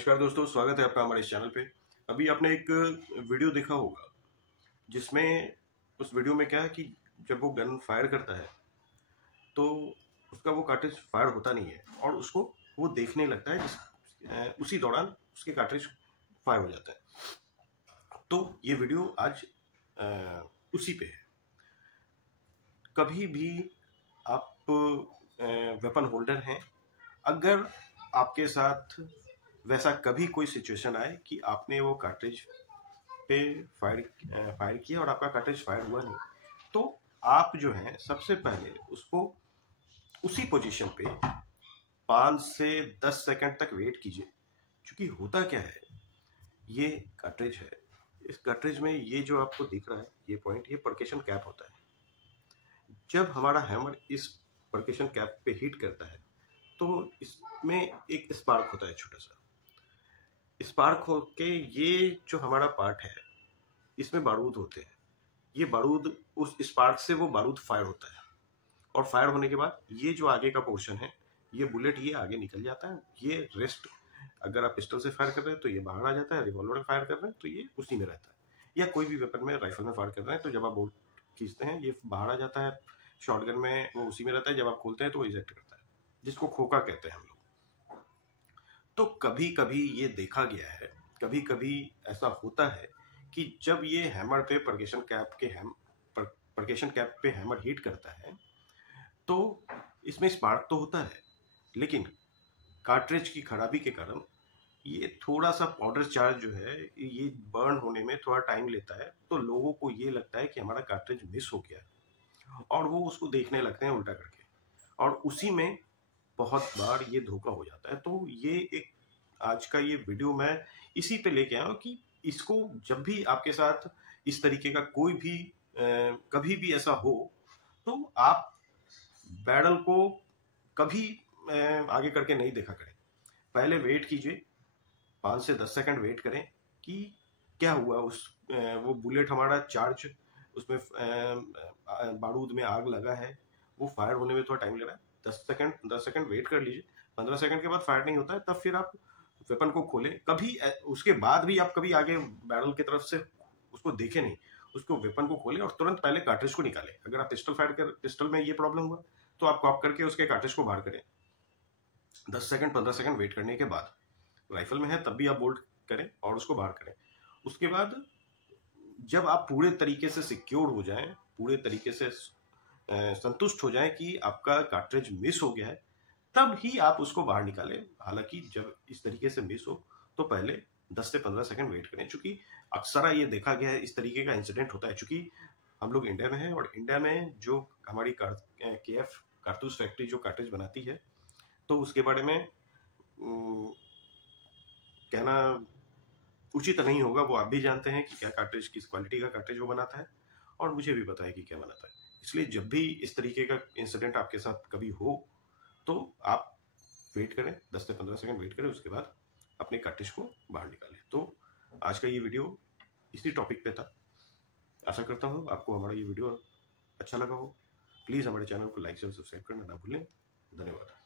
नमस्कार दोस्तों, स्वागत है आपका हमारे इस चैनल पे। अभी आपने एक वीडियो देखा होगा जिसमें उस वीडियो में क्या है कि जब वो गन फायर करता है तो उसका वो कार्ट्रिज फायर होता नहीं है और उसको वो देखने लगता है उसी दौरान उसके कार्ट्रिज फायर हो जाता है। तो ये वीडियो आज उसी पे है। कभी भी आप वेपन होल्डर हैं, अगर आपके साथ वैसा कभी कोई सिचुएशन आए कि आपने वो कार्ट्रिज पे फायर किया और आपका कार्ट्रिज फायर हुआ नहीं, तो आप जो है सबसे पहले उसको उसी पोजीशन पे 5 से 10 सेकंड तक वेट कीजिए। क्योंकि होता क्या है, ये कार्ट्रिज है, इस कार्ट्रिज में ये जो आपको दिख रहा है ये पॉइंट, ये परकेशन कैप होता है। जब हमारा हैमर इस परकेशन कैप पे हिट करता है तो इसमें एक स्पार्क होता है, छोटा सा स्पार्क होके ये जो हमारा पार्ट है इसमें बारूद होते हैं। ये बारूद, उस स्पार्क से वो बारूद फायर होता है और फायर होने के बाद ये जो आगे का पोर्शन है, ये बुलेट ये आगे निकल जाता है। ये रेस्ट, अगर आप पिस्टल से फायर कर रहे हैं तो ये बाहर आ जाता है, रिवॉल्वर में फायर कर रहे हैं तो ये उसी में रहता है, या कोई भी वेपन में, राइफल में फायर कर रहे हैं तो जब आप बोल्ट खींचते हैं ये बाहर आ जाता है। शॉटगन में वो उसी में रहता है, जब आप खोलते हैं तो वो इजेक्ट करता है, जिसको खोखा कहते हैं हम लोग। तो कभी कभी ये देखा गया है, कभी कभी ऐसा होता है कि जब ये हैमर पे परकेशन कैप पे हैमर हिट करता है तो इसमें स्पार्क तो होता है, लेकिन कार्ट्रिज की खराबी के कारण ये थोड़ा सा पाउडर चार्ज जो है ये बर्न होने में थोड़ा टाइम लेता है। तो लोगों को ये लगता है कि हमारा कार्ट्रिज मिस हो गया और वो उसको देखने लगते हैं उल्टा करके, और उसी में बहुत बार ये धोखा हो जाता है। तो ये एक आज का ये वीडियो मैं इसी पे लेके आया हूँ कि इसको जब भी आपके साथ इस तरीके का कोई भी कभी भी ऐसा हो तो आप बैरल को कभी आगे करके नहीं देखा करें। पहले वेट कीजिए, 5 से 10 सेकंड वेट करें कि क्या हुआ, वो बुलेट हमारा चार्ज, उसमें बारूद में आग लगा है, वो फायर होने में थोड़ा टाइम ले रहा है। 10 सेकंड वेट कर लीजिए। 15 सेकंड के बाद फायर नहीं होता है तब फिर आप वेपन को खोलें। कभी उसके बाद भी आप कभी आगे बैरल की तरफ से उसको देखें नहीं, उसको वेपन को खोलें और तुरंत पहले कार्ट्रिज को निकालें। अगर आप पिस्टल में ये प्रॉब्लम हुआ तो आप कॉक करके उसके कार्ट्रिज को बाहर करें। 10 सेकंड 15 सेकंड वेट करने के बाद राइफल में है तब भी आप बोल्ट करें और उसको बाहर करें। उसके बाद जब आप पूरे तरीके से सिक्योर हो जाएं, पूरे तरीके से संतुष्ट हो जाएं कि आपका कार्ट्रिज मिस हो गया है, तब ही आप उसको बाहर निकालें। हालांकि जब इस तरीके से मिस हो तो पहले 10 से 15 सेकंड वेट करें। चूंकि अक्सर ये देखा गया है, इस तरीके का इंसिडेंट होता है। चूंकि हम लोग इंडिया में हैं और इंडिया में जो हमारी KF कारतूस फैक्ट्री जो कार्ट्रिज बनाती है, तो उसके बारे में कहना उचित नहीं होगा। वो आप भी जानते हैं कि क्या कार्ट्रिज, किस क्वालिटी का कार्ट्रिज वो बनाता है, और मुझे भी पता है कि क्या बनाता है। इसलिए जब भी इस तरीके का इंसिडेंट आपके साथ कभी हो तो आप वेट करें, 10 से 15 सेकंड वेट करें, उसके बाद अपने कार्ट्रिज को बाहर निकालें। तो आज का ये वीडियो इसी टॉपिक पे था। आशा करता हूँ आपको हमारा ये वीडियो अच्छा लगा हो। प्लीज़ हमारे चैनल को लाइक और सब्सक्राइब करना ना भूलें। धन्यवाद।